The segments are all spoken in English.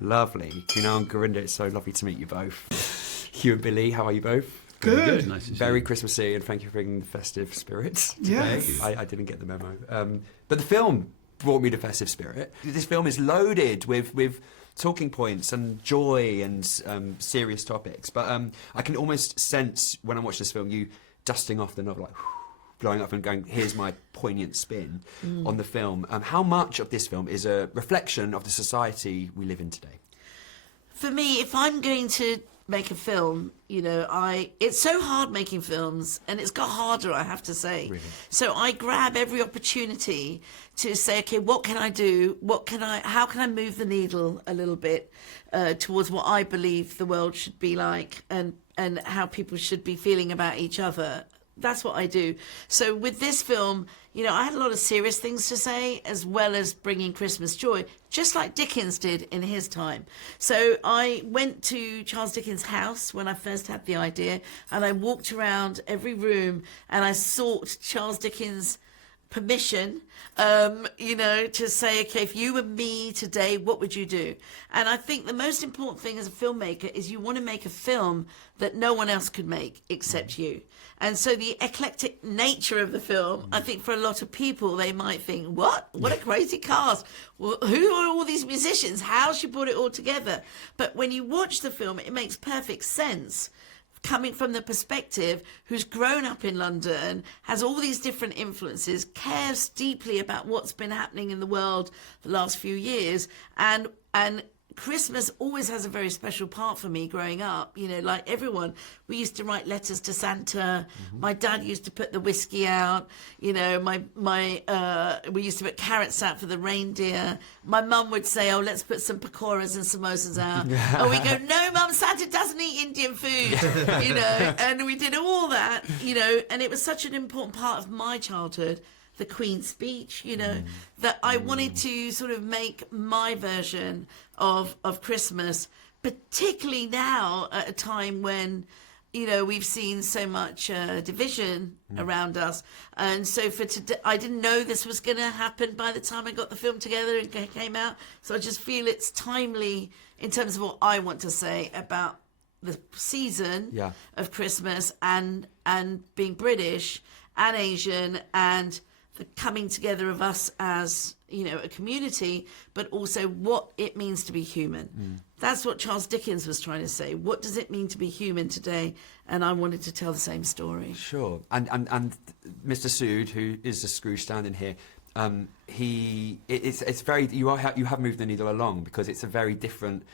Lovely. Kunal and Gurinder, it's so lovely to meet you both. Hugh and Billy, how are you both? Good. Nice to see Very you. Christmassy, and thank you for bringing the festive spirits today. Yes. I didn't get the memo. But the film brought me the festive spirit. This film is loaded with talking points and joy and serious topics. But I can almost sense when I watch this film, you dusting off the novel, like blowing up and going, here's my poignant spin on the film. How much of this film is a reflection of the society we live in today? For me, if I'm going to make a film, you know, it's so hard making films, and it's got harder, I have to say. Really? So I grab every opportunity to say, okay, what can I do? How can I move the needle a little bit towards what I believe the world should be like, and how people should be feeling about each other. That's what I do. So with this film, you know, I had a lot of serious things to say, as well as bringing Christmas joy, just like Dickens did in his time. So I went to Charles Dickens' house when I first had the idea, and I walked around every room and I sought Charles Dickens' permission, you know, to say, okay, if you were me today, what would you do? And I think the most important thing as a filmmaker is you want to make a film that no one else could make except you. And so the eclectic nature of the film, I think for a lot of people, they might think, what a crazy cast. Well, who are all these musicians? How she put it all together? But when you watch the film, it makes perfect sense, coming from the perspective who's grown up in London, has all these different influences, cares deeply about what's been happening in the world the last few years, and Christmas always has a very special part for me growing up. You know, like everyone, we used to write letters to Santa. My dad used to put the whiskey out. You know, we used to put carrots out for the reindeer. My mum would say, oh, let's put some pakoras and samosas out. And we go, no, Mum, Santa doesn't eat Indian food. You know, and we did all that, you know, and it was such an important part of my childhood. The Queen's speech, you know, that I wanted to sort of make my version of Christmas, particularly now at a time when, you know, we've seen so much division around us. And so for today, I didn't know this was going to happen by the time I got the film together and came out. So I just feel it's timely in terms of what I want to say about the season of Christmas and being British and Asian and the coming together of us as, you know, a community, but also what it means to be human. That's what Charles Dickens was trying to say. What does it mean to be human today? And I wanted to tell the same story. Sure. And Mr. Sood, who is the Scrooge stand-in here, it's very, you have moved the needle along, because it's a very different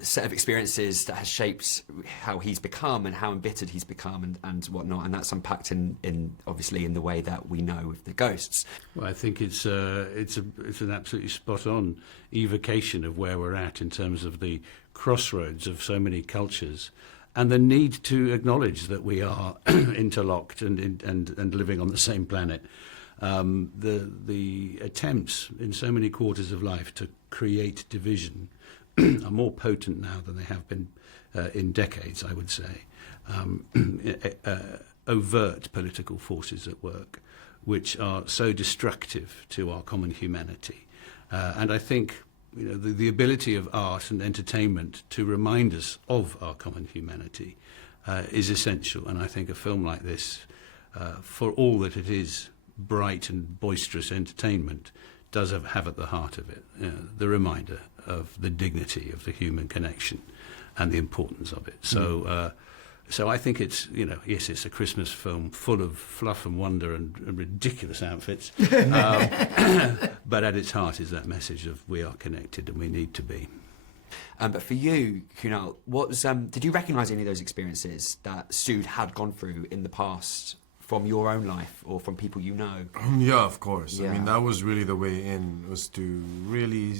set of experiences that has shaped how he's become and how embittered he's become and whatnot, and that's unpacked in obviously in the way that we know with the ghosts. Well, I think it's an absolutely spot-on evocation of where we're at in terms of the crossroads of so many cultures, and the need to acknowledge that we are interlocked and living on the same planet. The attempts in so many quarters of life to create division are more potent now than they have been in decades, I would say. Overt political forces at work, which are so destructive to our common humanity. And I think, you know, the ability of art and entertainment to remind us of our common humanity is essential. And I think a film like this, for all that it is bright and boisterous entertainment, does have at the heart of it the reminder of the dignity of the human connection and the importance of it. So so I think it's, you know, yes, it's a Christmas film full of fluff and wonder and ridiculous outfits, but at its heart is that message of we are connected and we need to be. But for you, Kunal, what was, did you recognise any of those experiences that Sood had gone through in the past from your own life or from people you know? Yeah, of course. Yeah. I mean, that was really the way in, was to really,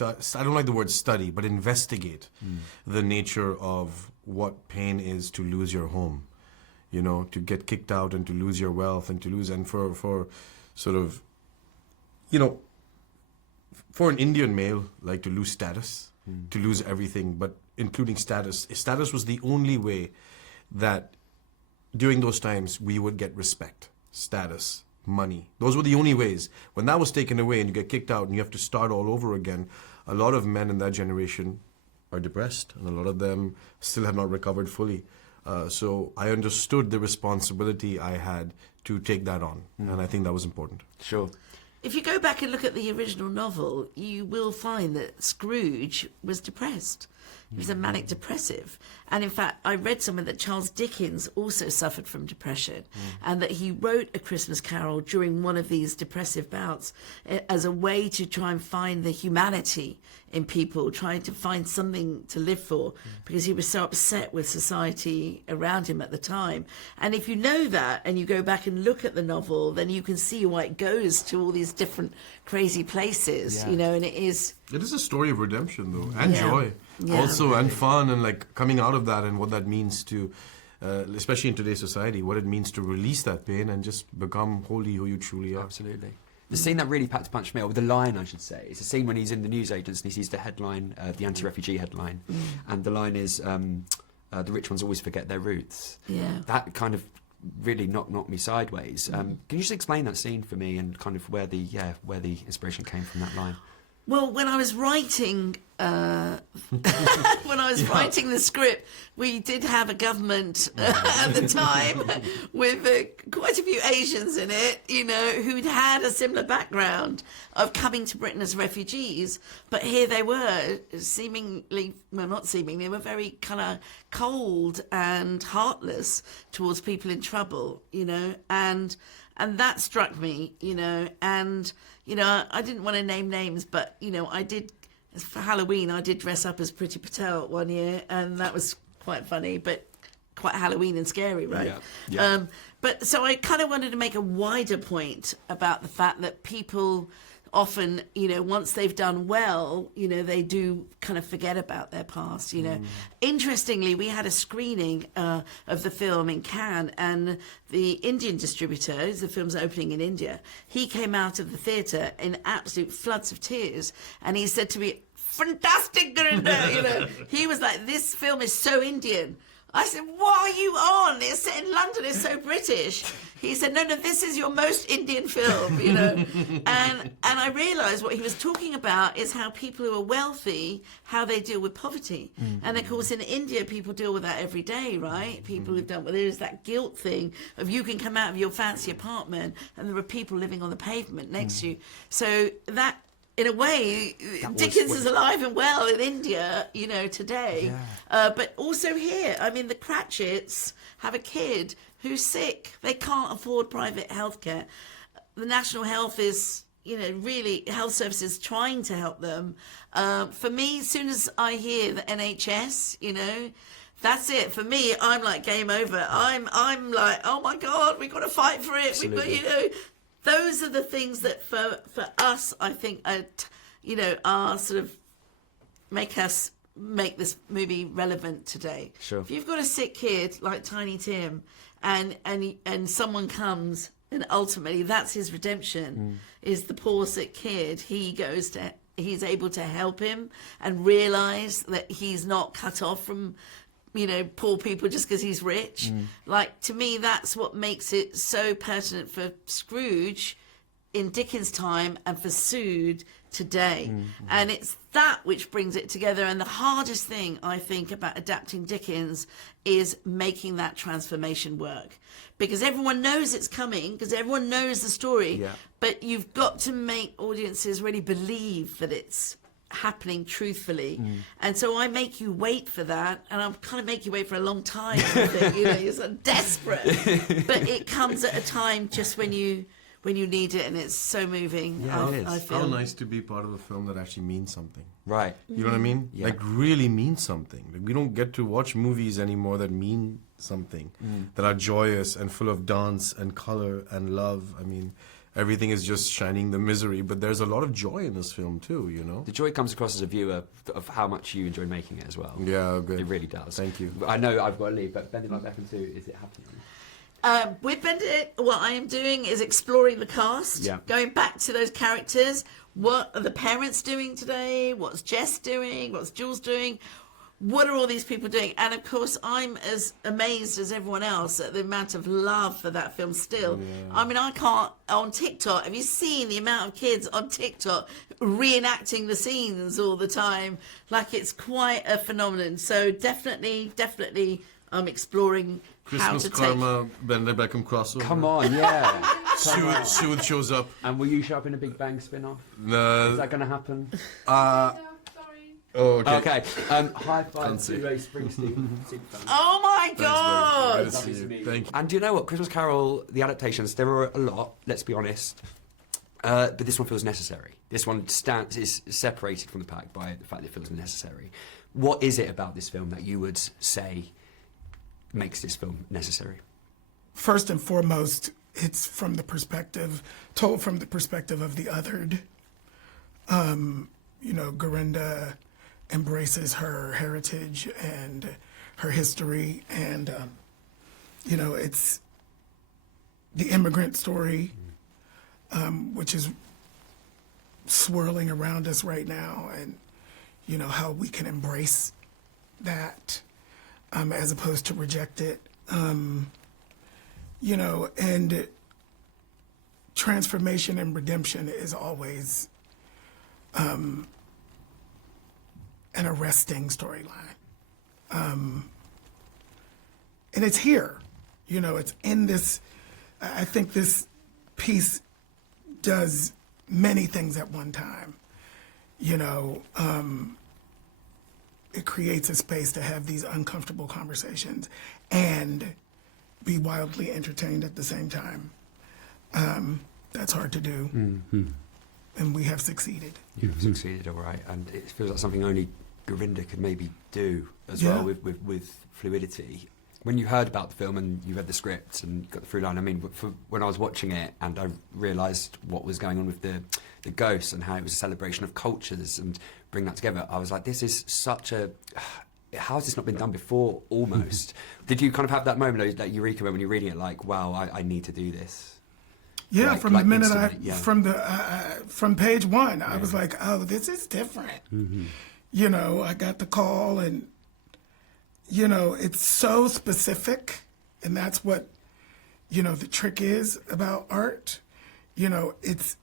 I don't like the word study, but investigate the nature of what pain is to lose your home, you know, to get kicked out and to lose your wealth and to lose, and for sort of, you know, for an Indian male, like to lose status, to lose everything, but including status. Status was the only way that during those times we would get respect, status, money. Those were the only ways. When that was taken away and you get kicked out and you have to start all over again, a lot of men in that generation are depressed, and a lot of them still have not recovered fully. So I understood the responsibility I had to take that on, and I think that was important. Sure. If you go back and look at the original novel, you will find that Scrooge was depressed. He was a manic depressive. And in fact, I read somewhere that Charles Dickens also suffered from depression and that he wrote A Christmas Carol during one of these depressive bouts as a way to try and find the humanity in people, trying to find something to live for, because he was so upset with society around him at the time. And if you know that and you go back and look at the novel, then you can see why it goes to all these different crazy places, you know, and it is... It is a story of redemption, though, and Yeah. joy, Yeah. also, and fun, and like coming out of that, and what that means to, especially in today's society, what it means to release that pain and just become wholly who you truly are. Absolutely. The scene that really packed a punch me, or the line, I should say, is a scene when he's in the newsagents and he sees the headline, the anti-refugee headline, and the line is, "The rich ones always forget their roots." Yeah. That kind of really knocked me sideways. Can you just explain that scene for me and kind of where the inspiration came from that line? Well, when I was writing, writing the script, we did have a government at the time with quite a few Asians in it, you know, who'd had a similar background of coming to Britain as refugees. But here they were, seemingly, well, not seemingly, they were very kind of cold and heartless towards people in trouble, you know, and that struck me, you know, and, you know, I didn't want to name names, but, you know, I did, for Halloween, I did dress up as Pretty Patel one year, and that was quite funny, but quite Halloween and scary, right? Yeah. But so I kind of wanted to make a wider point about the fact that people often, you know, once they've done well, you know, they do kind of forget about their past, you know. Interestingly, we had a screening of the film in Cannes, and the Indian distributor, the film's opening in India, he came out of the theatre in absolute floods of tears, and he said to me, "Fantastic, Gurinder," you know. He was like, "This film is so Indian." I said, "What are you on? It's set in London, it's so British." He said, no, this is your most Indian film, you know. And I realised what he was talking about is how people who are wealthy, how they deal with poverty. And of course, in India, people deal with that every day, right? People who've done, well, there's that guilt thing of you can come out of your fancy apartment and there are people living on the pavement next to you. So that, in a way, Dickens is alive and well in India, you know, today. Yeah. But also here, I mean, the Cratchits have a kid who's sick. They can't afford private healthcare. The National Health is, you know, really, health services trying to help them. For me, as soon as I hear the NHS, you know, that's it. For me, I'm like, game over. I'm like, oh my God, we've got to fight for it. We've got, you know, those are the things that for us, I think, are, you know, are sort of make this movie relevant today. Sure. If you've got a sick kid like Tiny Tim, and someone comes, and ultimately that's his redemption, is the poor sick kid. He's able to help him and realise that he's not cut off from, you know, poor people just because he's rich. Like, to me, that's what makes it so pertinent for Scrooge in Dickens' time and for Sood today. And it's that which brings it together. And the hardest thing, I think, about adapting Dickens is making that transformation work. Because everyone knows it's coming, because everyone knows the story, Yeah. but you've got to make audiences really believe that it's happening truthfully. And so I make you wait for that, and I'll kind of make you wait for a long time. I think, you know, you're sort of desperate. But it comes at a time just when you need it, and it's so moving. Yeah, it is. I feel. How nice to be part of a film that actually means something. Right. You know what I mean? Yeah. Like, really means something. Like, we don't get to watch movies anymore that mean something, that are joyous and full of dance and color and love. I mean, everything is just shining the misery, but there's a lot of joy in this film too, you know? The joy comes across as a viewer of how much you enjoy making it as well. Yeah, good. It really does. Thank you. I know I've got to leave, but Bending Like Beckham 2, is it happening? With Bendit, what I am doing is exploring the cast, Yeah. going back to those characters. What are the parents doing today? What's Jess doing? What's Jules doing? what are all these people doing? And of course, I'm as amazed as everyone else at the amount of love for that film still. I mean, I can't, on TikTok, have you seen the amount of kids on TikTok reenacting the scenes all the time? Like, it's quite a phenomenon. So definitely, I'm exploring how Christmas to Karma, Bender Beckham crossover. Come on, yeah. Soothe shows up. And will you show up in a Big Bang spin-off? No. Is that going to happen? Oh, okay. Okay. High five to Ray Springsteen. Super fan. Oh my God! Good to see you. Thank you. And do you know what? Christmas Carol, the adaptations, there are a lot, let's be honest. But this one feels necessary. This one is separated from the pack by the fact that it feels necessary. What is it about this film that you would say makes this film necessary? First and foremost, it's told from the perspective of the othered. Gorinda embraces her heritage and her history, and it's the immigrant story, which is swirling around us right now, and how we can embrace that as opposed to reject it. And transformation and redemption is always an arresting storyline. And it's here. It's in this. I think this piece does many things at one time. It creates a space to have these uncomfortable conversations and be wildly entertained at the same time. That's hard to do. Mm-hmm. And we have succeeded. You've succeeded, all right. And it feels like something only Gorinda could maybe do as well with fluidity. When you heard about the film and you read the script and got the through line, I mean, when I was watching it and I realised what was going on with the ghosts and how it was a celebration of cultures and bring that together, I was like, this is such a... How has this not been done before, almost? Did you kind of have that moment, that eureka moment when you're reading it, like, wow, I need to do this? Yeah, from the minute instantly, from page one, I was like, oh, this is different. Mm-hmm. I got the call and, it's so specific, and that's what, the trick is about art. It's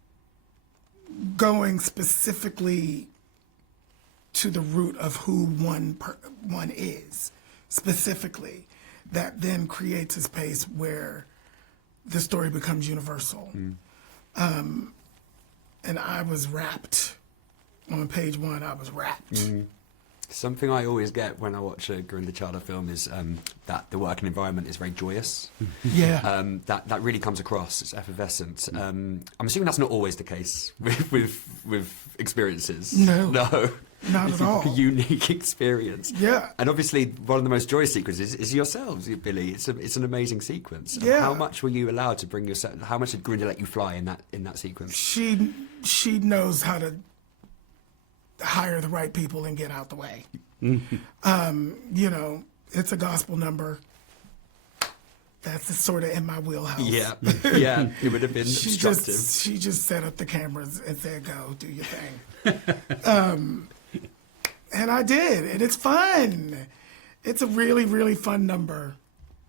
going specifically to the root of who one is, specifically, that then creates a space where the story becomes universal. And I was rapt. On page one, I was rapt. Something I always get when I watch a Gorinda Chadha film is that the working environment is very joyous. Yeah. That really comes across. It's effervescent. I'm assuming that's not always the case with experiences. No. Not it's at all. A unique experience. Yeah. And obviously, one of the most joyous sequences is yourselves, Billy. It's an amazing sequence. Yeah. How much were you allowed to bring yourself? How much did Gorinda let you fly in that sequence? She knows how to hire the right people and get out the way. It's a gospel number. That's sort of in my wheelhouse. Yeah, yeah, it would have been obstructive. She just set up the cameras and said, "Go, do your thing." And I did, and it's fun. It's a really, really fun number.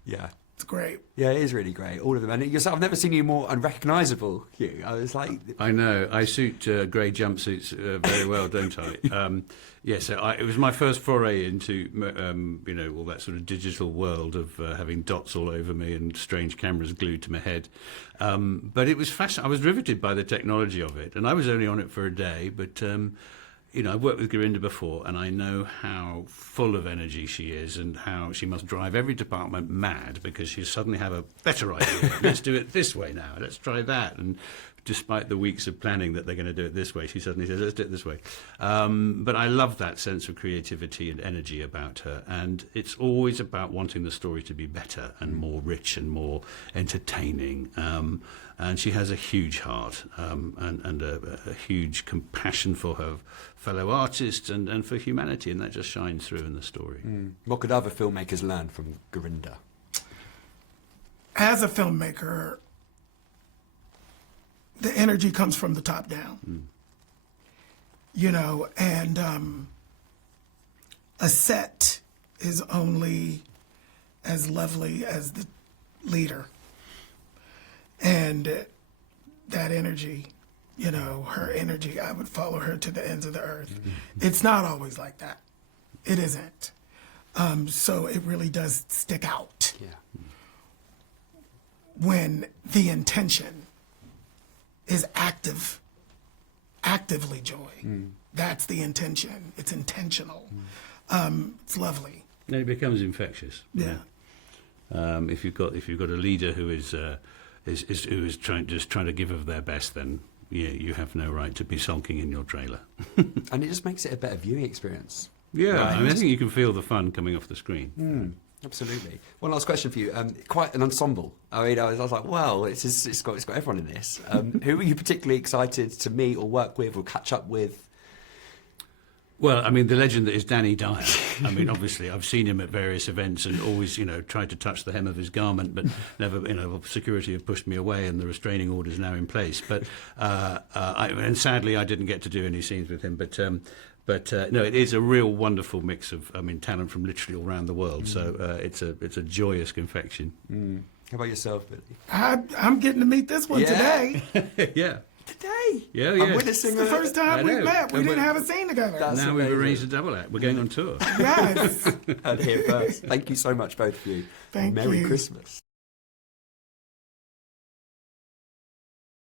Yeah. It's great. Yeah, it is really great. All of them. And yourself, I've never seen you more unrecognisable, Hugh. I was like... I know. I suit grey jumpsuits very well, don't I? It was my first foray into, all that sort of digital world of having dots all over me and strange cameras glued to my head. But it was fascinating. I was riveted by the technology of it. And I was only on it for a day, but... I've worked with Gorinda before, and I know how full of energy she is and how she must drive every department mad because she suddenly have a better idea. Let's do it this way now. Let's try that. And despite the weeks of planning that they're going to do it this way, she suddenly says, let's do it this way. But I love that sense of creativity and energy about her. And it's always about wanting the story to be better and more rich and more entertaining. And she has a huge heart and a huge compassion for her fellow artists and for humanity, and that just shines through in the story. What could other filmmakers learn from Gorinda? As a filmmaker, the energy comes from the top down. And a set is only as lovely as the leader. And that energy, you know, her energy, I would follow her to the ends of the earth. It's not always like that. It isn't. So it really does stick out Yeah. when the intention is actively joy. That's the intention. It's intentional. It's lovely. And it becomes infectious. Yeah. If you've got a leader who is trying to give of their best, then you have no right to be sulking in your trailer. And it just makes it a better viewing experience. Yeah, Right. I think you can feel the fun coming off the screen. Absolutely. One last question for you. Quite an ensemble. I mean, I was like, well, it's got everyone in this. Who are you particularly excited to meet or work with or catch up with? Well, I mean, the legend that is Danny Dyer. I mean, obviously, I've seen him at various events and always, tried to touch the hem of his garment, but never, security have pushed me away and the restraining order is now in place. But, and sadly, I didn't get to do any scenes with him. But no, it is a real wonderful mix of, talent from literally all around the world. So it's a joyous confection. How about yourself, Billy? I'm getting to meet this one Yeah. today. Yeah. Today? Yeah, I'm yeah. witnessing It's the first time we know. met. We And didn't we- have a scene together. That's Now we've amazing. arranged a double act. We're going on tour. Yes. Heard here first. Thank you so much, both of you. Thank Merry you. Christmas.